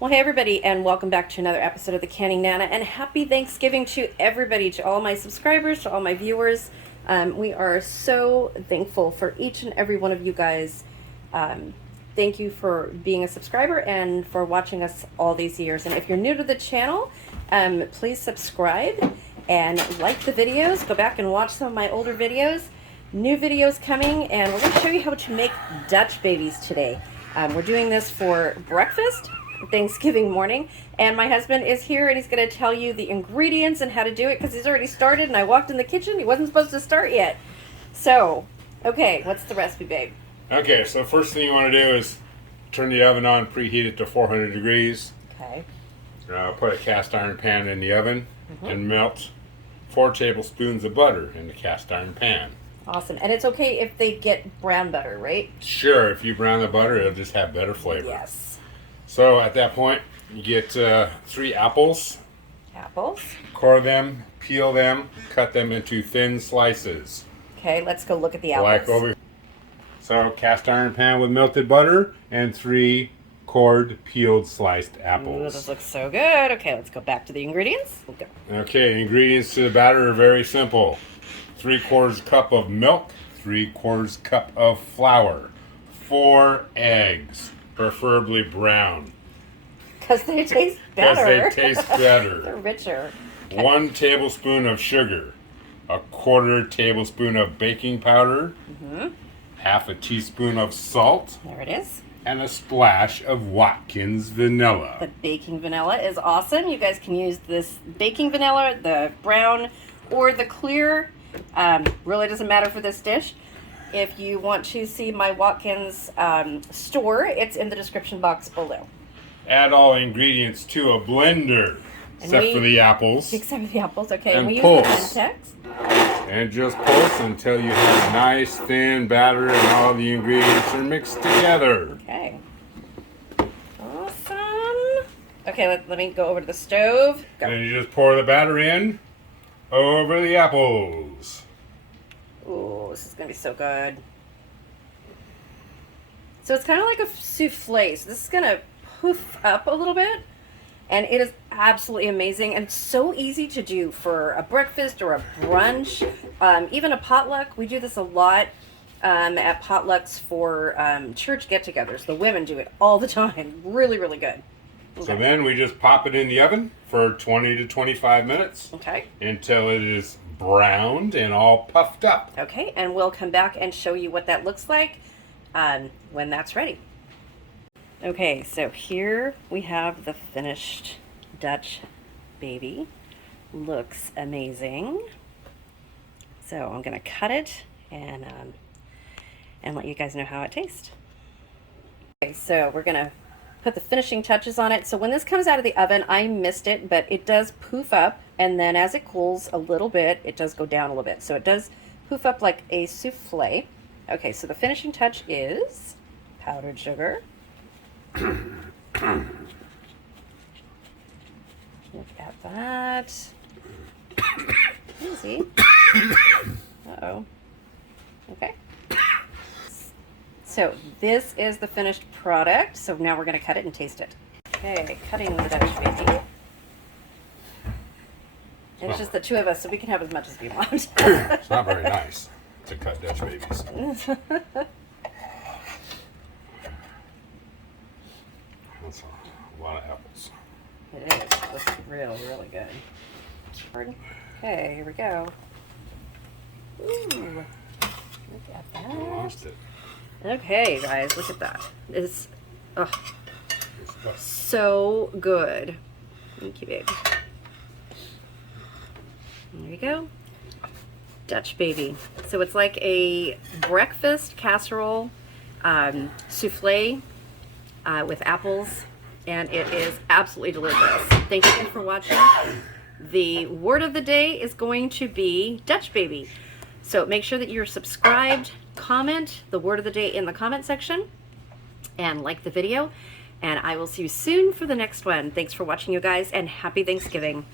Well, hey everybody, and welcome back to another episode of the Canning Nana, and happy Thanksgiving to everybody, to all my subscribers, to all my viewers. We are so thankful for each and every one of you guys. Thank you for being a subscriber and for watching us all these years. And if you're new to the channel, please subscribe and like the videos. Go back and watch some of my older videos. New videos coming, and we're going to show you how to make Dutch babies today. We're doing this for breakfast, Thanksgiving morning, and my husband is here and he's going to tell you the ingredients and how to do it because he's already started, and I walked in the kitchen, he wasn't supposed to start yet. So, okay, what's the recipe, babe? Okay, so first thing you want to do is turn the oven on, preheat it to 400 degrees. Okay. Put a cast iron pan in the oven and melt 4 tablespoons of butter in the cast iron pan. Awesome. And it's okay if they get brown butter, right? Sure, if you brown the butter, it'll just have better flavor. Yes. So at that point, you get 3 apples. Apples. Core them, peel them, cut them into thin slices. Okay, let's go look at the apples. Like over. So cast iron pan with melted butter and 3 cored, peeled, sliced apples. Ooh, this looks so good. Okay, let's go back to the ingredients. We'll go. Okay, ingredients to the batter are very simple. 3/4 cup of milk, 3/4 cup of flour, 4 eggs, preferably brown. Because they taste better. Because they taste better. They're richer. Okay. 1 tablespoon of sugar, 1/4 tablespoon of baking powder, 1/2 teaspoon of salt, There it is. and a splash of Watkins vanilla. The baking vanilla is awesome. You guys can use this baking vanilla, the brown or the clear. Really doesn't matter for this dish. If you want to see my Watkins store, it's in the description box below. Add all ingredients to a blender, except for the apples. Except for the apples, okay. And we use pulse. the Pancakes. And just pulse until you have a nice thin batter and all the ingredients are mixed together. Okay. Awesome. Okay, let me go over to the stove. Go. And you just pour the batter in over the apples. Ooh, this is going to be so good. So it's kind of like a souffle. So this is going to poof up a little bit. And it is absolutely amazing and so easy to do for a breakfast or a brunch, even a potluck. We do this a lot at potlucks for church get-togethers. The women do it all the time. Really, really good. Okay. So then we just pop it in the oven for 20 to 25 minutes. Okay. Until it is browned and all puffed up. Okay, and we'll come back and show you what that looks like when that's ready. Okay, so here we have the finished Dutch baby. Looks amazing. So I'm gonna cut it and let you guys know how it tastes. Okay, so we're gonna put the finishing touches on it. So when this comes out of the oven, I missed it, but it does poof up, and then as it cools a little bit, it does go down a little bit. So it does poof up like a souffle. Okay, so the finishing touch is powdered sugar. Look at that. Easy. Uh-oh. Okay. So this is the finished product. So now we're going to cut it and taste it. Okay, cutting the Dutch baby. And it's just the two of us, so we can have as much as we want. It's not very nice to cut Dutch babies. That's a lot of apples. It is. This is really good. Okay, here we go. Ooh, look at I that. lost it. Okay, guys, look at that. It's so good. Thank you, babe. There you go. Dutch baby. So it's like a breakfast casserole souffle with apples, and it is absolutely delicious. Thank you for watching. The word of the day is going to be Dutch baby. So make sure that you're subscribed, comment the word of the day in the comment section, and like the video. And I will see you soon for the next one. Thanks for watching, you guys, and happy Thanksgiving.